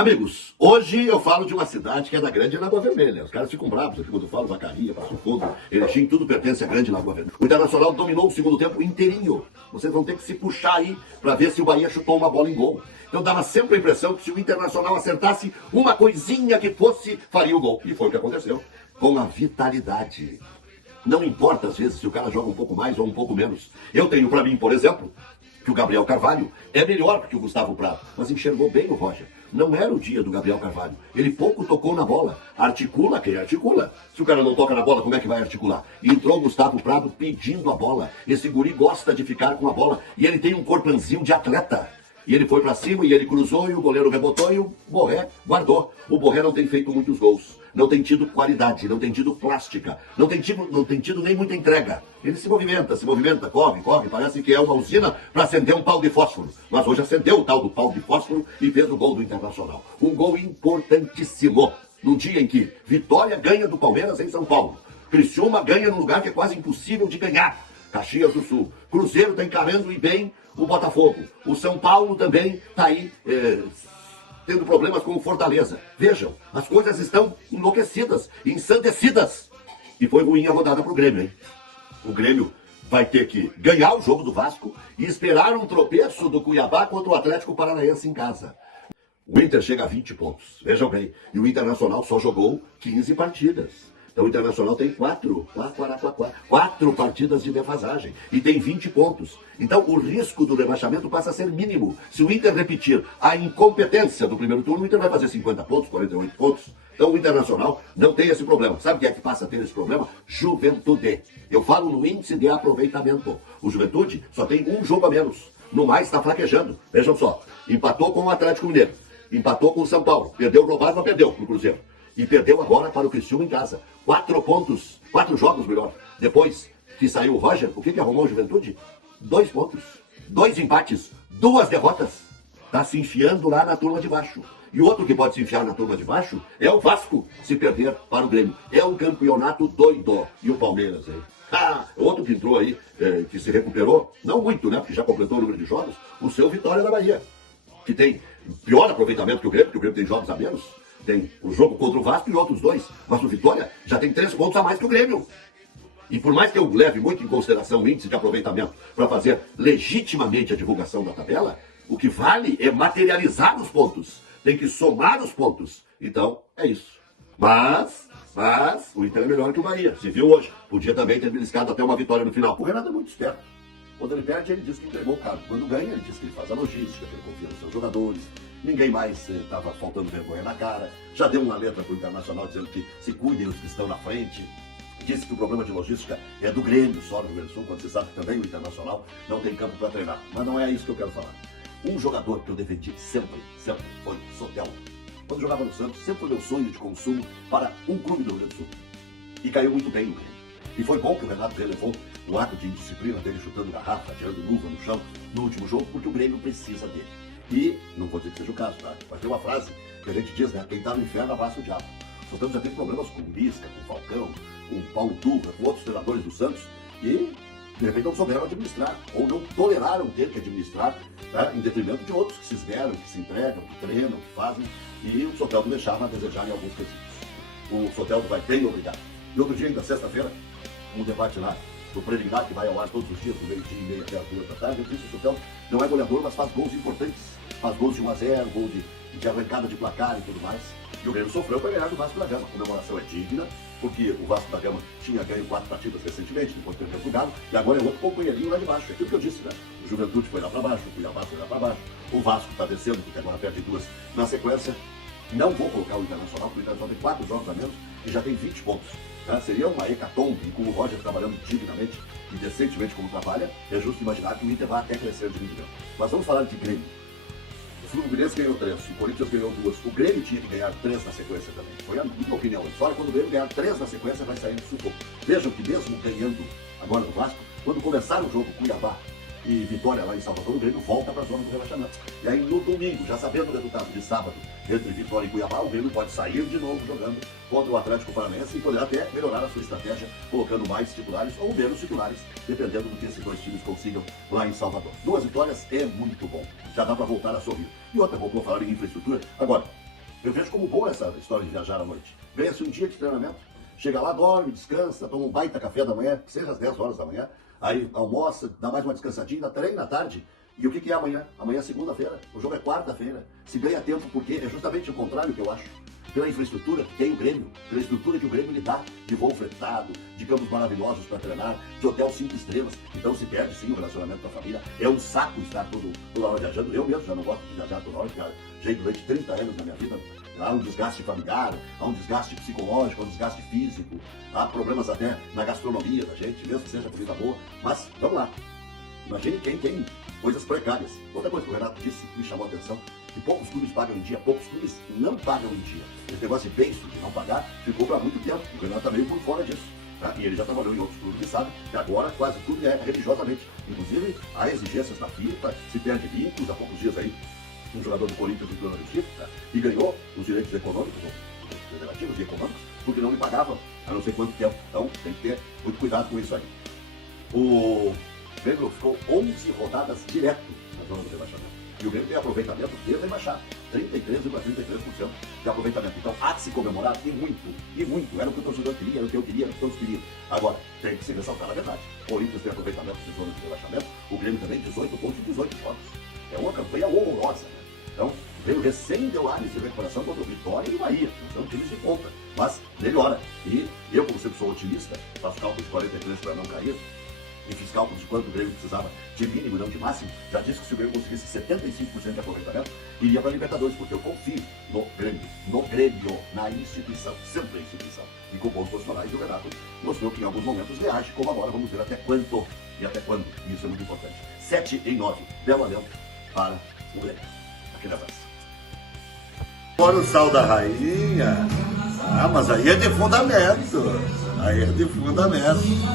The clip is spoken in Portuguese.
Amigos, hoje eu falo de uma cidade que é da Grande Lagoa Vermelha. Os caras ficam bravos aqui quando eu falo Vacaria, Passo Fundo, Erechim, tudo pertence à Grande Lagoa Vermelha. O Internacional dominou o segundo tempo inteirinho. Vocês vão ter que se puxar aí para ver se o Bahia chutou uma bola em gol. Então dava sempre a impressão que se o Internacional acertasse uma coisinha que fosse, faria o gol. E foi o que aconteceu, com a vitalidade. Não importa às vezes se o cara joga um pouco mais ou um pouco menos. Eu tenho para mim, por exemplo, que o Gabriel Carvalho é melhor que o Gustavo Prato, mas enxergou bem o Roger. Não era o dia do Gabriel Carvalho. Ele pouco tocou na bola. Articula quem articula. Se o cara não toca na bola, como é que vai articular? E entrou o Gustavo Prato pedindo a bola. Esse guri gosta de ficar com a bola. E ele tem um corpanzinho de atleta. E ele foi pra cima e ele cruzou e o goleiro rebotou e o Borré guardou. O Borré não tem feito muitos gols. Não tem tido qualidade, não tem tido plástica, não tem tido nem muita entrega. Ele se movimenta, corre, parece que é uma usina para acender um pau de fósforo. Mas hoje acendeu o tal do pau de fósforo e fez o gol do Internacional. Um gol importantíssimo, num dia em que Vitória ganha do Palmeiras em São Paulo. Criciúma ganha num lugar que é quase impossível de ganhar. Caxias do Sul. Cruzeiro está encarando e bem o Botafogo. O São Paulo também está aí tendo problemas com o Fortaleza. Vejam, as coisas estão enlouquecidas, ensandecidas. E foi ruim a rodada pro Grêmio, hein? O Grêmio vai ter que ganhar o jogo do Vasco e esperar um tropeço do Cuiabá contra o Atlético Paranaense em casa. O Inter chega a 20 pontos, vejam bem. E o Internacional só jogou 15 partidas. Então o Internacional tem quatro partidas de defasagem e tem 20 pontos. Então o risco do rebaixamento passa a ser mínimo. Se o Inter repetir a incompetência do primeiro turno, o Inter vai fazer 50 pontos, 48 pontos. Então o Internacional não tem esse problema. Sabe quem é que passa a ter esse problema? Juventude. Eu falo no índice de aproveitamento. O Juventude só tem um jogo a menos. No mais está fraquejando. Vejam só. Empatou com o Atlético Mineiro. Empatou com o São Paulo. Perdeu o Romário, mas perdeu pro Cruzeiro. E perdeu agora para o Criciúma em casa. 4 pontos, 4 jogos melhor. Depois que saiu o Roger, o que arrumou a Juventude? 2 pontos, 2 empates, 2 derrotas. Está se enfiando lá na turma de baixo. E outro que pode se enfiar na turma de baixo é o Vasco, se perder para o Grêmio. É um campeonato doido. E o Palmeiras, hein? Outro que entrou aí, que se recuperou, não muito, né? Porque já completou o número de jogos, o seu Vitória da Bahia. Que tem pior aproveitamento que o Grêmio, porque o Grêmio tem jogos a menos. Tem o jogo contra o Vasco e outros 2. Mas o Vitória já tem 3 pontos a mais que o Grêmio. E por mais que eu leve muito em consideração o índice de aproveitamento para fazer legitimamente a divulgação da tabela, o que vale é materializar os pontos. Tem que somar os pontos. Então, é isso. Mas o Inter é melhor que o Bahia. Se viu hoje. Podia também ter beliscado até uma vitória no final. O Renato é muito esperto. Quando ele perde, ele diz que entregou o cargo. Quando ganha, ele diz que ele faz a logística, que ele confia nos seus jogadores. Ninguém mais estava faltando vergonha na cara. Já deu uma letra para o Internacional dizendo que se cuidem os que estão na frente. Disse que o problema de logística é do Grêmio, só no Rio Grande do Sul, quando você sabe que também o Internacional não tem campo para treinar. Mas não é isso que eu quero falar. Um jogador que eu defendi sempre foi Soteldo. Quando jogava no Santos, sempre foi meu sonho de consumo para um clube do Rio Grande do Sul. E caiu muito bem no Grêmio. E foi bom que o Renato relevou o ato de indisciplina dele chutando garrafa, tirando luva no chão no último jogo, porque o Grêmio precisa dele. E, não vou dizer que seja o caso, tá? Mas tem uma frase que a gente diz, né? Quem tá no inferno abraça o diabo. O Santos já teve problemas com o Lisca, com o Falcão, com o Paulo Turra, com outros treinadores do Santos e, de repente, não souberam administrar, ou não toleraram ter que administrar, tá? Em detrimento de outros que se esmeram, que se entregam, que treinam, que fazem, e o Soteldo deixava a desejar em alguns quesitos. O Soteldo vai bem obrigado. E outro dia, ainda sexta-feira, um debate lá do preliminar, que vai ao ar todos os dias, do meio-dia e meia até as 2 da tarde, eu disse que o Soteldo não é goleador, mas faz gols importantes. Faz gols de 1-0, gol de arrancada de placar e tudo mais. E o Grêmio sofreu para ganhar do Vasco da Gama. A comemoração é digna, porque o Vasco da Gama tinha ganho 4 partidas recentemente, depois de ter jogado, e agora é outro companheirinho lá de baixo. É aquilo que eu disse, né? O Juventude foi lá para baixo, o Cuiabá foi lá para baixo, o Vasco está descendo, porque agora perde 2 na sequência. Não vou colocar o Internacional, porque o Internacional tem 4 jogos a menos e já tem 20 pontos. Tá? Seria uma hecatombe, com o Roger trabalhando dignamente e decentemente como trabalha, é justo imaginar que o Inter vai até crescer de nível. Mas vamos falar de Grêmio. O Fluminense ganhou 3, o Corinthians ganhou 2. O Grêmio tinha que ganhar 3 na sequência também. Foi a minha opinião. Fora quando o Grêmio ganhar 3 na sequência, vai sair do sufoco. Vejam que mesmo ganhando agora no Vasco, quando começar o jogo Cuiabá e Vitória lá em Salvador, o Grêmio volta para a zona do rebaixamento. E aí no domingo, já sabendo o resultado de sábado, entre Vitória e Cuiabá, o Grêmio pode sair de novo jogando contra o Atlético Paranaense e poderá até melhorar a sua estratégia, colocando mais titulares ou menos titulares, dependendo do que esses 2 times consigam lá em Salvador. 2 vitórias é muito bom. Já dá para voltar a sorrir. E outra, voltou a falar em infraestrutura. Agora, Eu vejo como boa essa história de viajar à noite. Ganha-se um dia de treinamento, chega lá, dorme, descansa, toma um baita café da manhã, que seja às 10 horas da manhã, aí almoça, dá mais uma descansadinha, treina à tarde. E o que é amanhã? Amanhã é segunda-feira, o jogo é quarta-feira. Se ganha tempo, porque é justamente o contrário que eu acho. Pela infraestrutura que tem o Grêmio, pela estrutura que o Grêmio lhe dá, de voo fretado, de campos maravilhosos para treinar, de hotel 5 estrelas. Então se perde sim o relacionamento com a família. É um saco estar toda hora viajando. Eu mesmo já não gosto de viajar toda hora, viajei durante 30 anos da minha vida. Há um desgaste familiar, há um desgaste psicológico, há um desgaste físico, há problemas até na gastronomia da gente, mesmo que seja comida boa. Mas vamos lá. Imagine quem tem coisas precárias. Outra coisa que o Renato disse que me chamou a atenção, que poucos clubes pagam em dia, poucos clubes não pagam em dia. Esse negócio de beijo, de não pagar, ficou para muito tempo. O Renato está meio por fora disso. Tá? E ele já trabalhou em outros clubes e sabe que agora quase tudo é religiosamente. Inclusive, há exigências da FIFA, se perde vínculos. Há poucos dias aí, um jogador do Corinthians entrou no Recife, tá? E ganhou os direitos econômicos, federativos e econômicos, porque não lhe pagavam há não sei quanto tempo. Então, tem que ter muito cuidado com isso aí. O Grêmio ficou 11 rodadas direto na zona do rebaixamento. E o Grêmio tem aproveitamento desde rebaixado, 33,33% de aproveitamento. Então há que se comemorar e muito. Era o que o torcedor queria, era o que eu queria, era o que todos queriam. Agora, tem que se ressaltar a verdade. O Corinthians tem aproveitamento de zona de rebaixamento, o Grêmio também 18 pontos em 18 jogos. É uma campanha horrorosa, né? Então, o Grêmio recém deu áreas de recuperação contra o Vitória e o Bahia. Não são times de ponta, mas melhora. E eu, como sempre sou otimista, faço cálculo de 43 para não cair, e fiz cálculos de quanto o Grêmio precisava de mínimo e não de máximo, já disse que se o Grêmio conseguisse 75% de aproveitamento, iria para a Libertadores, porque eu confio no Grêmio, na instituição, sempre a instituição. E com bons profissionais, o Renato mostrou que em alguns momentos reage, como agora, vamos ver até quanto e até quando. E isso é muito importante. 7-9, belo alento para o Grêmio. Aquele abraço. Fora o sal da rainha, mas aí é de fundamento. Aí é de fundamento.